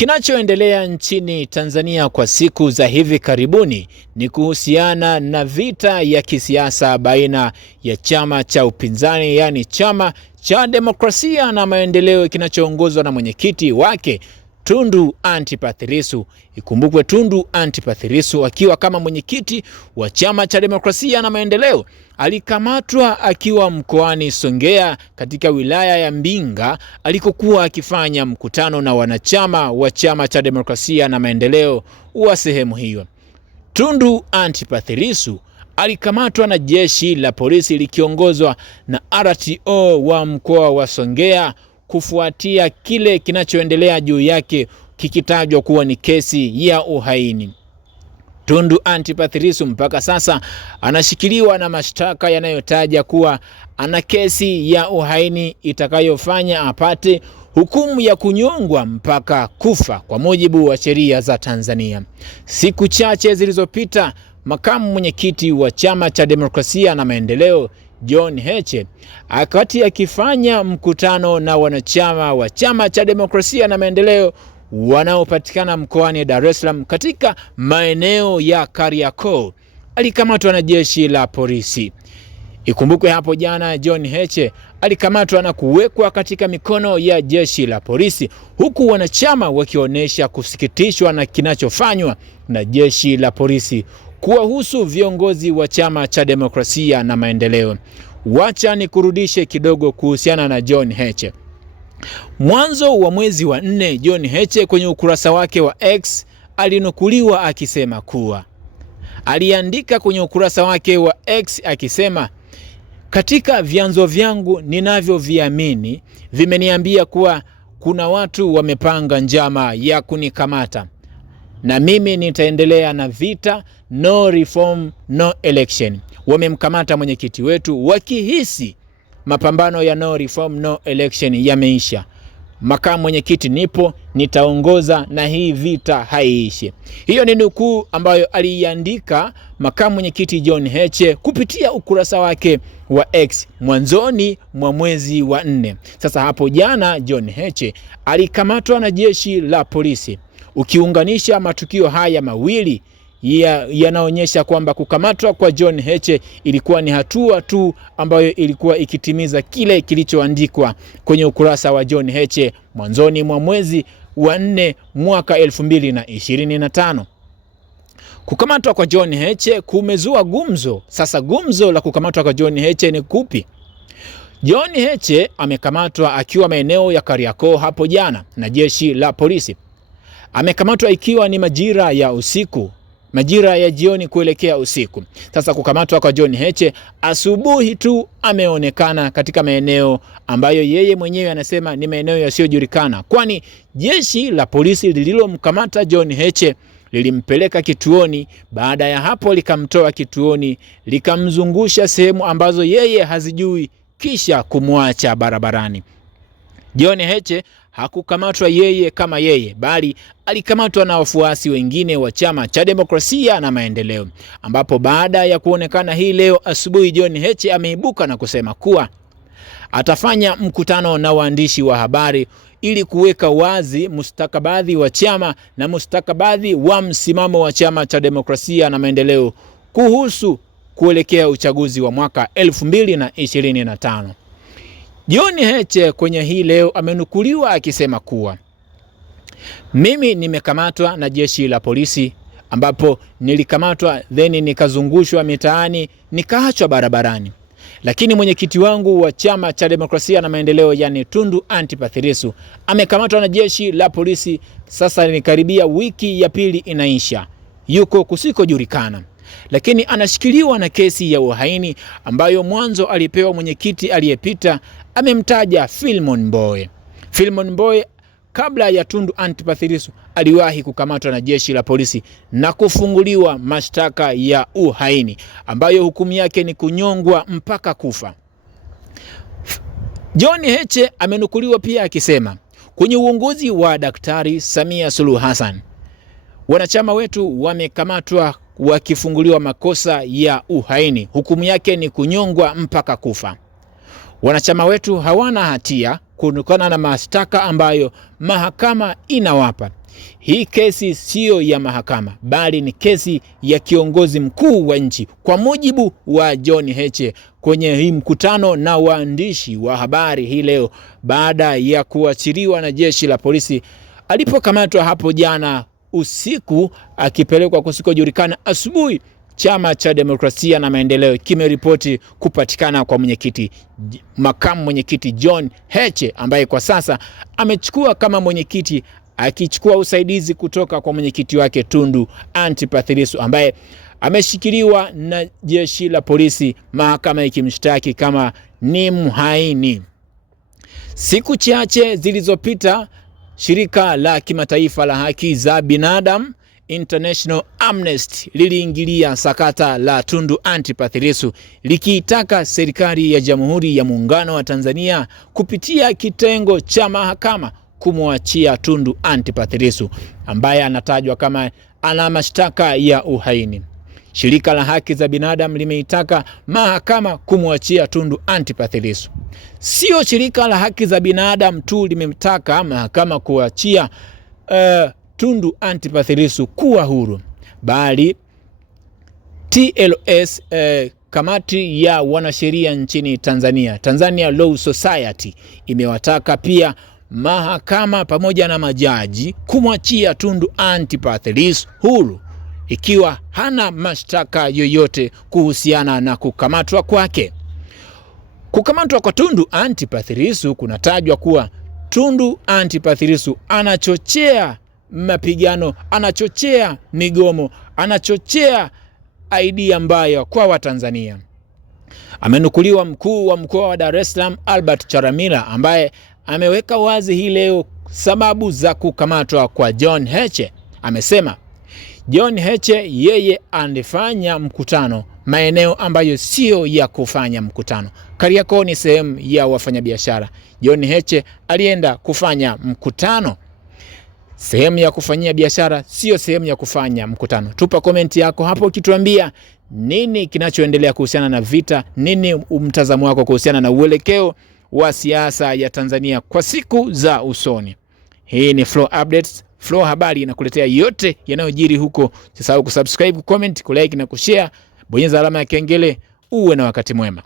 Kinachoendelea nchini Tanzania kwa siku za hivi karibuni ni kuhusiana na vita ya kisiasa baina ya chama cha upinzani, yani chama cha Demokrasia na Maendeleo kinachoongozwa na mwenyekiti wake Tundu Antipas Lissu. Ikumbukwe Tundu Antipas Lissu akiwa kama mwenyekiti wa chama cha Demokrasia na Maendeleo alikamatwa akiwa mkoani Songea katika wilaya ya Mbinga alikokuwa akifanya mkutano na wanachama wa chama cha Demokrasia na Maendeleo wa sehemu hiyo. Tundu Antipas Lissu alikamatwa na jeshi la polisi likiongozwa na RTO wa mkoa wa Songea kufuatia kile kinachoendelea juu yake kikitajwa kuwa ni kesi ya uhaini. Tundu Antipas Lissu mpaka sasa anashikiliwa na mashtaka yanayotaja kuwa ana kesi ya uhaini itakayofanya apate hukumu ya kunyongwa mpaka kufa kwa mujibu wa sheria za Tanzania. Siku chache zilizopita, makamu mwenyekiti wa chama cha Demokrasia na Maendeleo John Heche akati akifanya mkutano na wanachama wa chama cha Demokrasia na Maendeleo wanaopatikana mkoani Dar es Salaam katika maeneo ya Kariakoo alikamatwa na jeshi la polisi. Ikumbukwe hapo jana John Heche alikamatwa na kuwekwa katika mikono ya jeshi la polisi, huku wanachama wakionyesha kusikitishwa na kinachofanywa na jeshi la polisi kuwahusu viongozi wa chama cha Demokrasia na Maendeleo. Wacha ni kurudishe kidogo kuhusiana na John Heche. Mwanzo wa mwezi wa 4, John Heche kwenye ukurasa wake wa X alinukuliwa akisema kuwa aliandika kwenye ukurasa wake wa X akisema, katika vyanzo vyangu ninavyoviamini vimeniambia kuwa kuna watu wamepanga njama ya kunikamata na mimi nitaendelea na vita no reform no election. Wamemkamata mwenyekiti wetu wakihisi mapambano ya no reform no election yameisha. Makamu mwenyekiti nipo, nitaongoza na hii vita haiishi. Hiyo ni nukuu ambayo aliandika makamu mwenyekiti John Heche kupitia ukurasa wake wa X mwanzoni mwa mwezi wa 4. Sasa hapo jana John Heche alikamatwa na jeshi la polisi. Ukiunganisha matukio haya mawili yanaonyesha kwamba kukamatwa kwa John Heche ilikuwa ni hatua tu ambayo ilikuwa ikitimiza kile kilichoandikwa kwenye ukurasa wa John Heche mwanzoni mwa mwezi wa 4 mwaka 2025. Kukamatwa kwa John Heche kumezua gumzo. Sasa gumzo la kukamatwa kwa John Heche ni kupi? John Heche amekamatwa akiwa maeneo ya Kariakoo hapo jana na jeshi la polisi. Amekamatwa ikiwa ni majira ya usiku, majira ya jioni kuelekea usiku. Sasa kukamatwa kwa John Heche asubuhi tu ameonekana katika maeneo ambayo yeye mwenyewe anasema ni maeneo yasiyojulikana, kwani jeshi la polisi lililomkamata John Heche lilimpeleka kituoni. Baada ya hapo likamtoa kituoni, likamzungusha sehemu ambazo yeye hazijui, kisha kumwacha barabarani. John Heche hakukamatwa yeye kama yeye, bali alikamatwa na wafuasi wengine wa chama cha Demokrasia na Maendeleo, ambapo baada ya kuonekana hii leo asubuhi John Heche ameibuka na kusema kuwa atafanya mkutano na waandishi wa habari ili kuweka wazi mustakabali wa chama na mustakabali wa msimamo wa chama cha Demokrasia na Maendeleo kuhusu kuelekea uchaguzi wa mwaka 2025. John Heche kwenye hii leo amenukuliwa akisema kuwa mimi nimekamatwa na jeshi la polisi, ambapo nilikamatwa then nikazungushwa mitaani nikaachwa barabarani. Lakini mwenyekiti wangu wa chama cha Demokrasia na Maendeleo, yani Tundu Antipas Lissu, amekamatwa na jeshi la polisi. Sasa ni karibia wiki ya pili inaisha, yuko kusikojulikana, lakini anashikiliwa na kesi ya uhaini ambayo mwanzo alipewa mwenyekiti aliyepita amemtaja Philemon Mbowe. Philemon Mbowe kabla ya Tundu Antipas Lissu aliwahi kukamatwa na jeshi la polisi na kufunguliwa mashtaka ya uhaini ambayo hukumu yake ni kunyongwa mpaka kufa. John Heche amenukuliwa pia akisema kwenye uongozi wa Daktari Samia Suluhu Hassan wanachama wetu wamekamatwa wakifunguliwa makosa ya uhaini, hukumu yake ni kunyongwa mpaka kufa. Wanachama wetu hawana hatia kutokana na mashtaka ambayo mahakama inawapa. Hii kesi siyo ya mahakama, bali ni kesi ya kiongozi mkuu wa nchi, kwa mujibu wa John Heche kwenye hii mkutano na waandishi wa habari hii leo, baada ya kuachiliwa na jeshi la polisi alipokamatwa hapo jana usiku akipelekwa kusikojulikana. Asubuhi Chama cha Demokrasia na Maendeleo kimeripoti kupatikana kwa makamu mwenyekiti John Heche, ambaye kwa sasa amechukua kama mwenyekiti, akichukua usaidizi kutoka kwa mwenyekiti wake Tundu Antipas Lissu, ambaye ameshikiliwa na jeshi la polisi, mahakama ikimshtaki kama ni mhaini. Siku chache zilizopita, shirika la kimataifa la haki za binadamu International Amnesty liliingilia sakata la Tundu Antipas Lissu, likiitaka serikali ya Jamhuri ya Muungano wa Tanzania kupitia kitengo cha mahakama kumwachia Tundu Antipas Lissu, ambaye anatajwa kama ana mashtaka ya uhaini. Shirika la haki za binadamu limeitaka mahakama kumwachia Tundu Antipas Lissu. Sio shirika la haki za binadamu tu limetaka mahakama kuachia Tundu Antipas Lissu kuwa huru, bali TLS, kamati ya wanasheria nchini Tanzania, Tanzania Law Society, imewataka pia mahakama pamoja na majaji kumwachia Tundu Antipas Lissu huru ikiwa hana mashtaka yoyote kuhusiana na kukamatwa kwake. Kukamatwa kwa Tundu Antipas Lissu kunatajwa kuwa Tundu Antipas Lissu anachochea mapigano, anachochea migomo, anachochea idea mbaya kwa Watanzania. Amenukuliwa mkuu wa mkoa wa Dar es Salaam Albert Charamila, ambaye ameweka wazi hii leo sababu za kukamatwa kwa John Heche. Amesema John Heche yeye anafanya mkutano maeneo ambayo sio ya kufanya mkutano. Kariakoo ni sehemu ya wafanyabiashara. John Heche alienda kufanya mkutano sehemu ya kufanyia biashara, sio sehemu ya kufanya mkutano. Tupa komenti yako hapo ukituambia nini kinachoendelea kuhusiana na vita, nini mtazamo wako kuhusiana na uelekeo wa siasa ya Tanzania kwa siku za usoni. Hii ni Flow Updates. Flow Habari inakuletea yote yanayojiri huko. Usisahau kusubscribe, comment, kulike na kushare. Bonyeza alama ya kengele. Uwe na wakati mwema.